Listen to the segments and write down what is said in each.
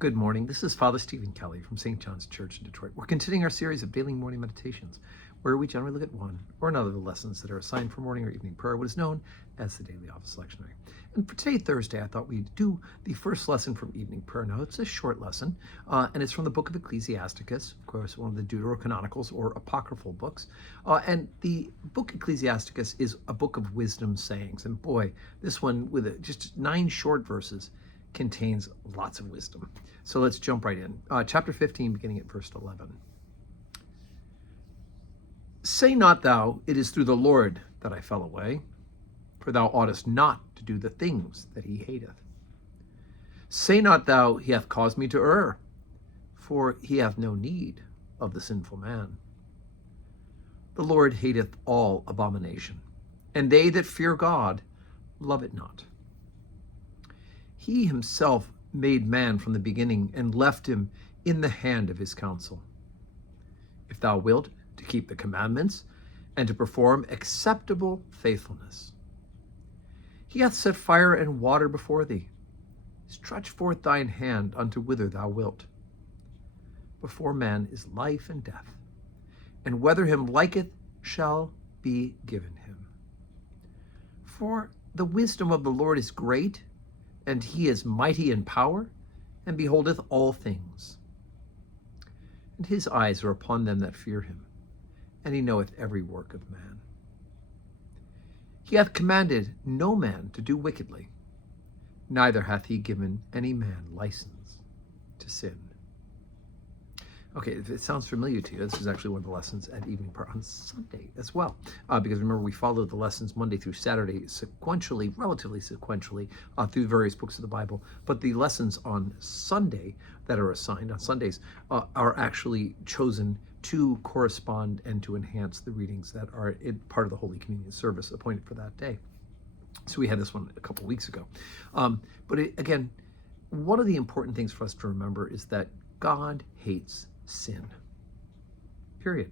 Good morning. This is Father Stephen Kelly from St. John's Church in Detroit. We're continuing our series of daily morning meditations, where we generally look at one or another of the lessons that are assigned for morning or evening prayer, what is known as the Daily Office Lectionary. And for today, Thursday, I thought we'd do the first lesson from evening prayer. Now, it's a short lesson, and it's from the book of Ecclesiasticus, of course, one of the Deuterocanonicals or apocryphal books. And the book Ecclesiasticus is a book of wisdom sayings. And boy, this one with just 9 short verses contains lots of wisdom. So let's jump right in. Chapter 15, beginning at verse 11. Say not thou, it is through the Lord that I fell away, for thou oughtest not to do the things that he hateth. Say not thou, he hath caused me to err, for he hath no need of the sinful man. The Lord hateth all abomination, and they that fear God love it not. He himself made man from the beginning and left him in the hand of his counsel. If thou wilt to keep the commandments and to perform acceptable faithfulness. He hath set fire and water before thee. Stretch forth thine hand unto whither thou wilt. Before man is life and death, and whether him liketh shall be given him. For the wisdom of the Lord is great, and he is mighty in power, and beholdeth all things. And his eyes are upon them that fear him, and he knoweth every work of man. He hath commanded no man to do wickedly, neither hath he given any man license to sin. Okay, if it sounds familiar to you, this is actually one of the lessons at evening prayer on Sunday as well. Because remember, we followed the lessons Monday through Saturday sequentially, relatively sequentially, through various books of the Bible. But the lessons on Sunday that are assigned on Sundays are actually chosen to correspond and to enhance the readings that are part of the Holy Communion service appointed for that day. So we had this one a couple weeks ago. Again, one of the important things for us to remember is that God hates sin. Period.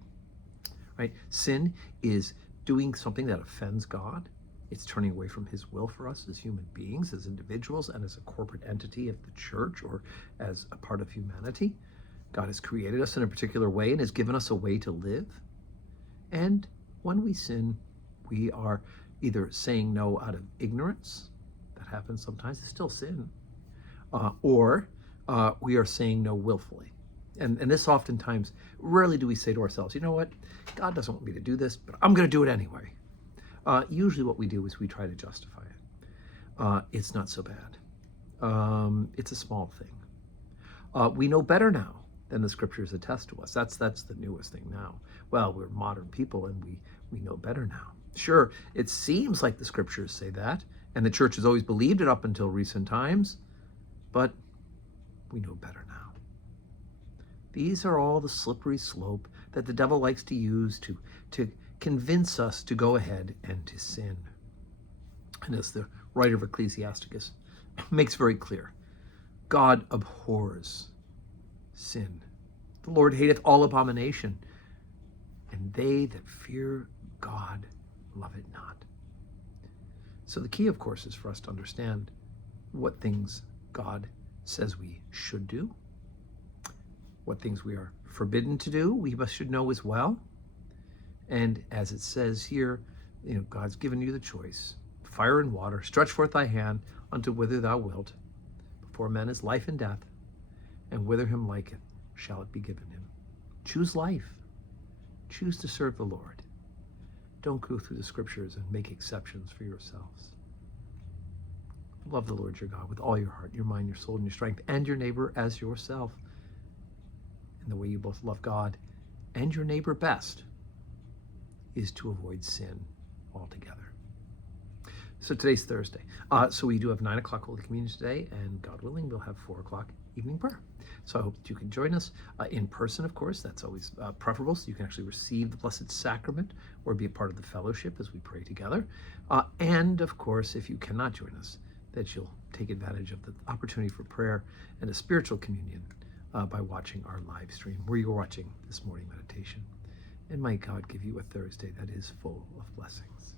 Right? Sin is doing something that offends God. It's turning away from his will for us as human beings, as individuals, and as a corporate entity of the church or as a part of humanity. God has created us in a particular way and has given us a way to live. And when we sin, we are either saying no out of ignorance, that happens sometimes, it's still sin, or we are saying no willfully. And this oftentimes, rarely do we say to ourselves, you know what, God doesn't want me to do this, but I'm going to do it anyway. Usually what we do is we try to justify it. It's not so bad. It's a small thing. We know better now than the scriptures attest to us. That's the newest thing now. Well, we're modern people and we know better now. Sure, it seems like the scriptures say that, and the church has always believed it up until recent times, but we know better now. These are all the slippery slope that the devil likes to use to convince us to go ahead and to sin. And as the writer of Ecclesiasticus makes very clear, God abhors sin. The Lord hateth all abomination, and they that fear God love it not. So the key, of course, is for us to understand what things God says we should do, what things we are forbidden to do, we should know as well. And as it says here, God's given you the choice, fire and water, stretch forth thy hand unto whither thou wilt. Before men is life and death, and whither him liketh shall it be given him. Choose life. Choose to serve the Lord. Don't go through the scriptures and make exceptions for yourselves. Love the Lord your God with all your heart, your mind, your soul, and your strength, and your neighbor as yourself. And the way you both love God and your neighbor best is to avoid sin altogether. So today's Thursday. So we do have 9 o'clock Holy Communion today, and God willing, we'll have 4 o'clock evening prayer. So I hope that you can join us in person, of course. That's always preferable, so you can actually receive the Blessed Sacrament or be a part of the fellowship as we pray together. And of course, if you cannot join us, that you'll take advantage of the opportunity for prayer and a spiritual communion by watching our live stream where you're watching this morning meditation. And may God give you a Thursday that is full of blessings.